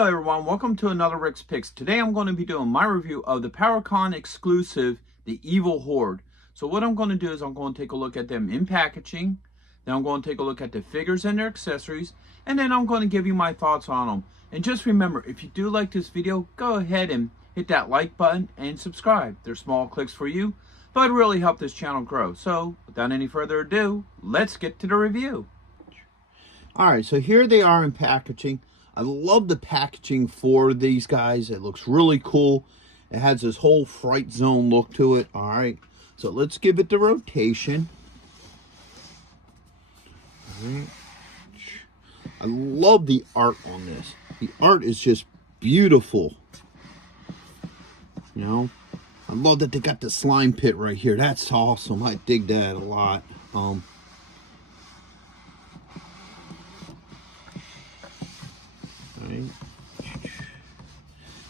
Hello everyone, welcome to another Rick's Picks. Today I'm going to be doing my review of the PowerCon exclusive, the Evil Horde. So what I'm going to do is I'm going to take a look at them in packaging, then I'm going to take a look at the figures and their accessories, and then I'm going to give you my thoughts on them. And just remember, if you do like this video, go ahead and hit that like button and subscribe. They're small clicks for you, but really help this channel grow. So without any further ado, let's get to the review. Alright, so here they are in packaging. I love the packaging for these guys. It looks really cool. It has this whole Fright Zone look to it. Alright, so let's give it the rotation. Alright. I love the art on this. The art is just beautiful. You know, I love that they got the slime pit right here. That's awesome. I dig that a lot.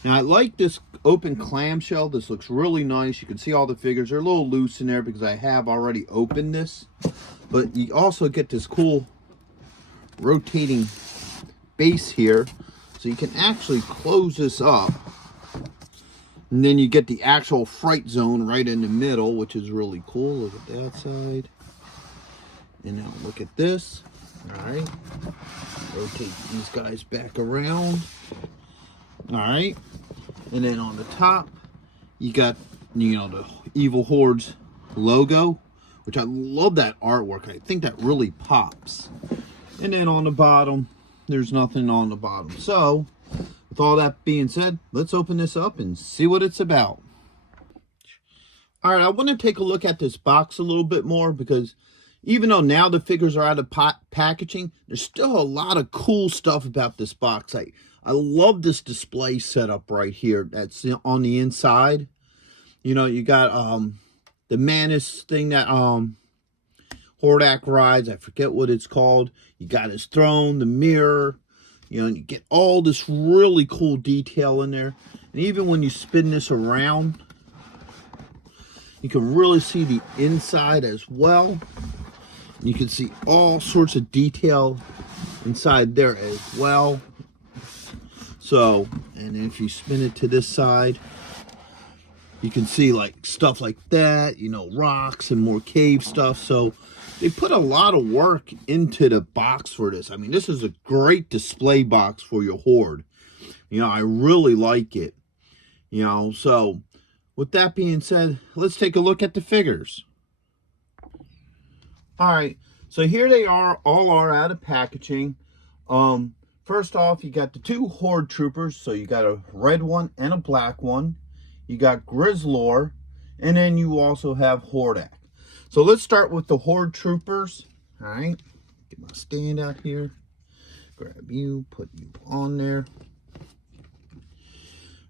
Now I like this open clamshell. This looks really nice. You can see all the figures. They're a little loose in there because I have already opened this. But you also get this cool rotating base here. So you can actually close this up. And then you get the actual Fright Zone right in the middle, which is really cool. Look at that side. And now look at this. Alright. Rotate these guys back around. Alright. And then on the top, you got, you know, the Evil Horde's logo, which I love that artwork. I think that really pops. And then on the bottom, there's nothing on the bottom. So, with all that being said, let's open this up and see what it's about. Alright, I want to take a look at this box a little bit more because even though now the figures are out of packaging, there's still a lot of cool stuff about this box. I love this display setup right here that's on the inside. You know, you got the Manus thing that Hordak rides. I forget what it's called. You got his throne, the mirror. You know, and you get all this really cool detail in there. And even when you spin this around, you can really see the inside as well. You can see all sorts of detail inside there as well. So, and if you spin it to this side, you can see like stuff like that, you know, rocks and more cave stuff. So they put a lot of work into the box for this. I mean, this is a great display box for your Horde. You know, I really like it. You know, so with that being said, let's take a look at the figures. All right, so here they are, all are out of packaging. First off, you got the two Horde troopers. So you got a red one and a black one. You got Grizzlor, and then you also have Hordak. So let's start with the Horde troopers. All right, get my stand out here. Grab you, put you on there.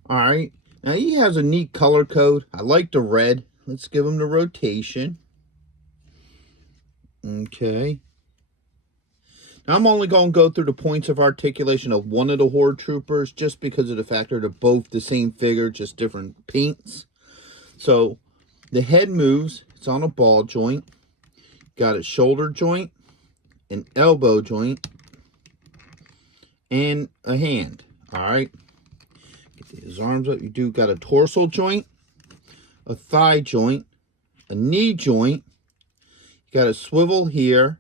All right, now he has a neat color code. I like the red. Let's give him the rotation. Okay. Now I'm only going to go through the points of articulation of one of the Horde troopers just because of the fact they're both the same figure, just different paints. So the head moves. It's on a ball joint. Got a shoulder joint, an elbow joint, and a hand. All right. Get his arms up. You do got a torso joint, a thigh joint, a knee joint. You got a swivel here.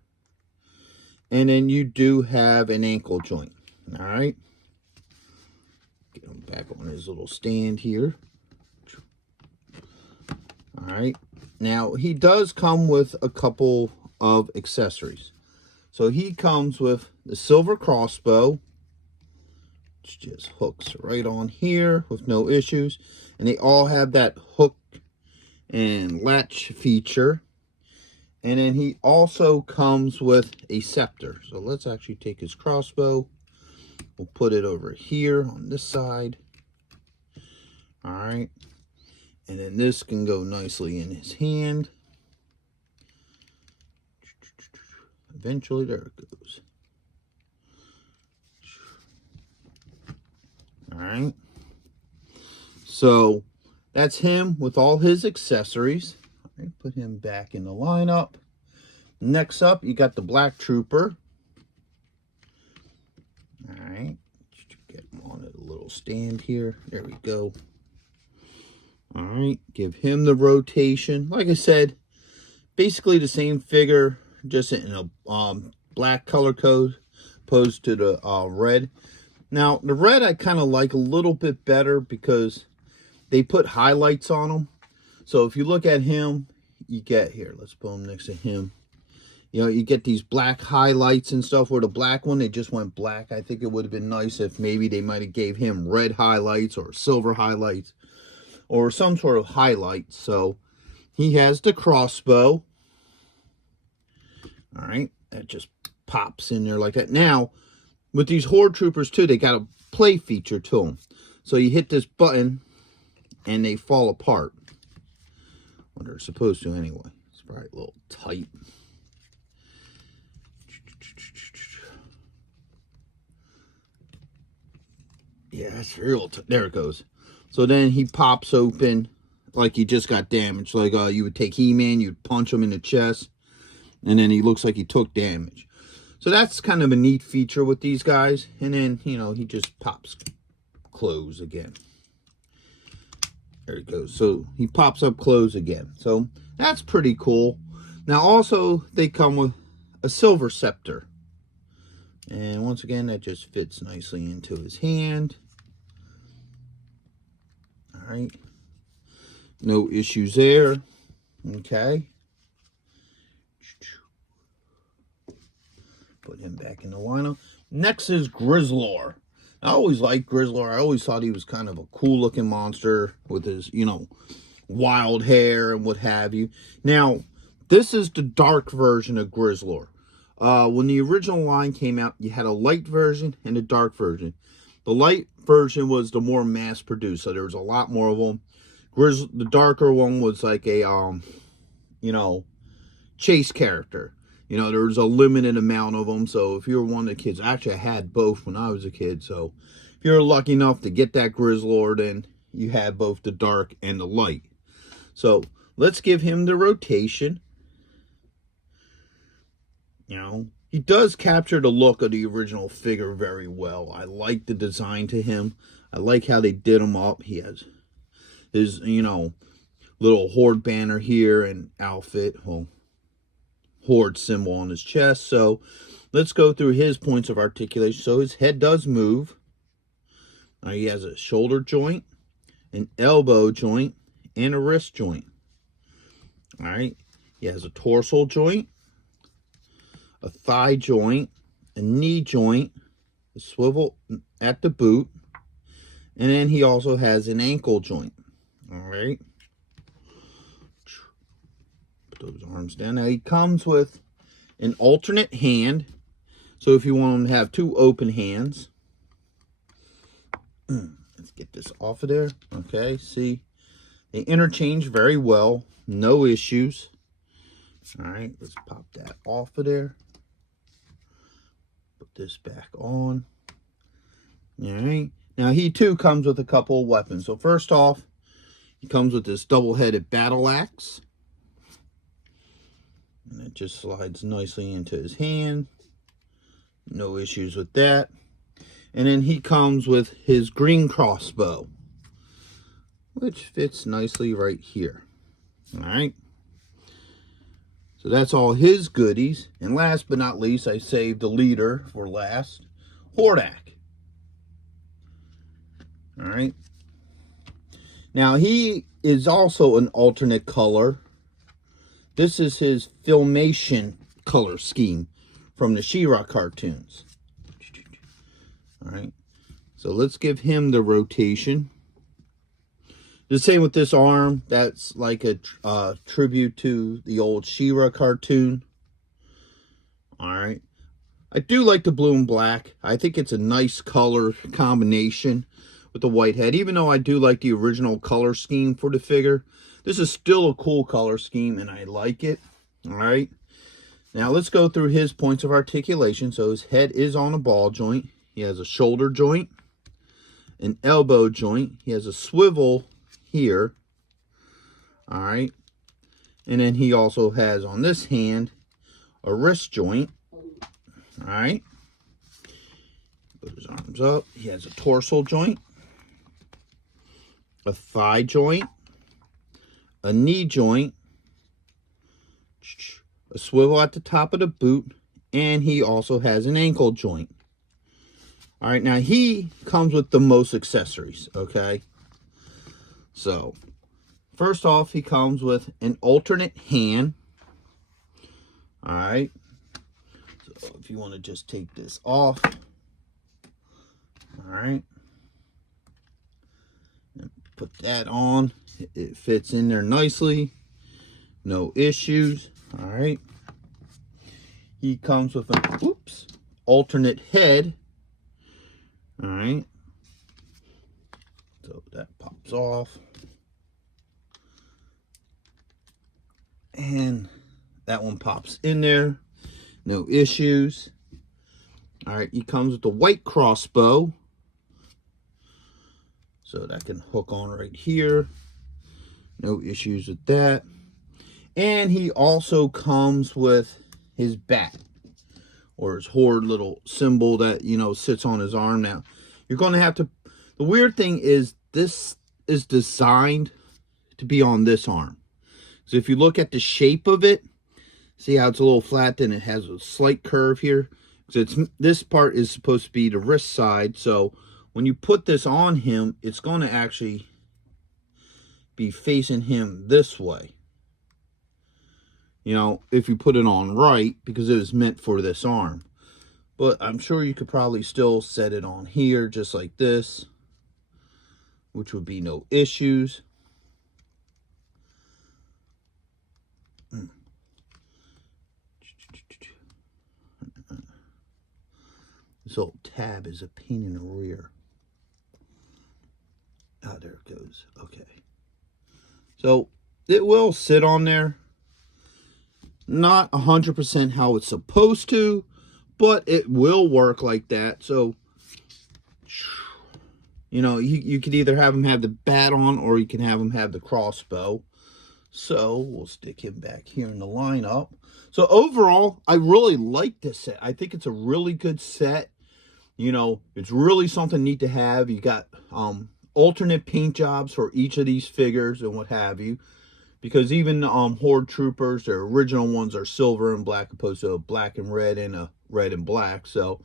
And then you do have an ankle joint. All right. Get him back on his little stand here. All right. Now, he does come with a couple of accessories. So he comes with the silver crossbow, which just hooks right on here with no issues. And they all have that hook and latch feature. And then he also comes with a scepter. So let's actually take his crossbow. We'll put it over here on this side. All right. And then this can go nicely in his hand. Eventually, there it goes. All right. So that's him with all his accessories. Put him back in the lineup. Next up, you got the black trooper. All right, get him on a little stand here. There we go. All right, give him the rotation. Like I said, basically the same figure, just in a black color code opposed to the red. Now, the red I kind of like a little bit better because they put highlights on them. So if you look at him, you get here. Let's put him next to him. You know, you get these black highlights and stuff. Where the black one, they just went black. I think it would have been nice if maybe they might have gave him red highlights or silver highlights or some sort of highlight. So he has the crossbow. All right, that just pops in there like that. Now, with these Horde troopers too, they got a play feature to them. So you hit this button and they fall apart. Well, they're supposed to anyway. It's probably a little tight. Yeah, that's real tight. There it goes. So then he pops open like he just got damaged. Like you would take He-Man, you'd punch him in the chest, and then he looks like he took damage. So that's kind of a neat feature with these guys. And then, you know, he just pops close again. There he goes. So he pops up close again. So that's pretty cool. Now also they come with a silver scepter. And once again, that just fits nicely into his hand. All right. No issues there. Okay. Put him back in the lineup. Next is Grizzlor. I always liked Grizzlor. I always thought he was kind of a cool looking monster with his, you know, wild hair and what have you. Now, this is the dark version of Grizzlor. When the original line came out, you had a light version and a dark version. The light version was the more mass produced, so there was a lot more of them. The darker one was like a, you know, chase character. You know, there was a limited amount of them, so if you were one of the kids, actually I had both when I was a kid, so if you're lucky enough to get that Grizzlor, then you had both the dark and the light. So, let's give him the rotation. You know, he does capture the look of the original figure very well. I like the design to him. I like how they did him up. He has his, you know, little Horde banner here and outfit. Well, Horde symbol on his chest. So, let's go through his points of articulation. So, his head does move. He has a shoulder joint, an elbow joint, and a wrist joint. All right. He has a torso joint, a thigh joint, a knee joint, a swivel at the boot, and then he also has an ankle joint. All right. Put those arms down. Now he comes with an alternate hand. So if you want him to have two open hands, let's get this off of there. Okay, see, they interchange very well. No issues. All right, let's pop that off of there. Put this back on. All right. Now, he too comes with a couple of weapons. So, first off, he comes with this double-headed battle axe. And it just slides nicely into his hand. No issues with that. And then he comes with his green crossbow, which fits nicely right here. All right. So that's all his goodies. And last but not least, I saved the leader for last, Hordak. All right. Now, he is also an alternate color. This is his Filmation color scheme from the She-Ra cartoons. All right. So let's give him the rotation. The same with this arm. That's like a tribute to the old She-Ra cartoon. All right. I do like the blue and black. I think it's a nice color combination with the white head. Even though I do like the original color scheme for the figure, this is still a cool color scheme and I like it. All right. Now let's go through his points of articulation. So his head is on a ball joint. He has a shoulder joint, an elbow joint. He has a swivel here. All right. And then he also has on this hand a wrist joint. All right. Put his arms up. He has a torso joint, a thigh joint, a knee joint, a swivel at the top of the boot, and he also has an ankle joint. All right, now he comes with the most accessories, okay? So, first off, he comes with an alternate hand. All right. So, if you want to just take this off. All right. And put that on. It fits in there nicely. No issues. All right. He comes with an, alternate head. All right. So that pops off. And that one pops in there. No issues. All right. He comes with the white crossbow. So that can hook on right here. No issues with that. And he also comes with his bat, or his Horde little symbol that, you know, sits on his arm. Now, you're going to have to, the weird thing is this is designed to be on this arm. So if you look at the shape of it, see how it's a little flat, then it has a slight curve here. So this part is supposed to be the wrist side. So when you put this on him, it's going to actually be facing him this way. You know, if you put it on right, because it was meant for this arm. But I'm sure you could probably still set it on here, just like this, which would be no issues. This old tab is a pain in the rear. Ah, there it goes. Okay. So, it will sit on there. Not 100% how it's supposed to, but it will work like that. So, you know, you could either have him have the bat on, or you can have him have the crossbow. So, we'll stick him back here in the lineup. So, overall, I really like this set. I think it's a really good set. You know, it's really something neat to have. You got alternate paint jobs for each of these figures and what have you. Because even Horde Troopers, their original ones are silver and black, opposed to a black and red and a red and black. So,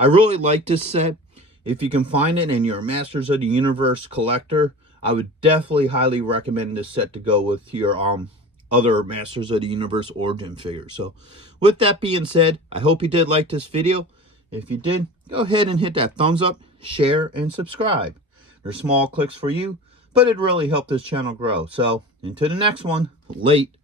I really like this set. If you can find it and you're a Masters of the Universe collector, I would definitely highly recommend this set to go with your other Masters of the Universe origin figures. So, with that being said, I hope you did like this video. If you did, go ahead and hit that thumbs up, share, and subscribe. They're small clicks for you, but it really helped this channel grow. So, until the next one, late.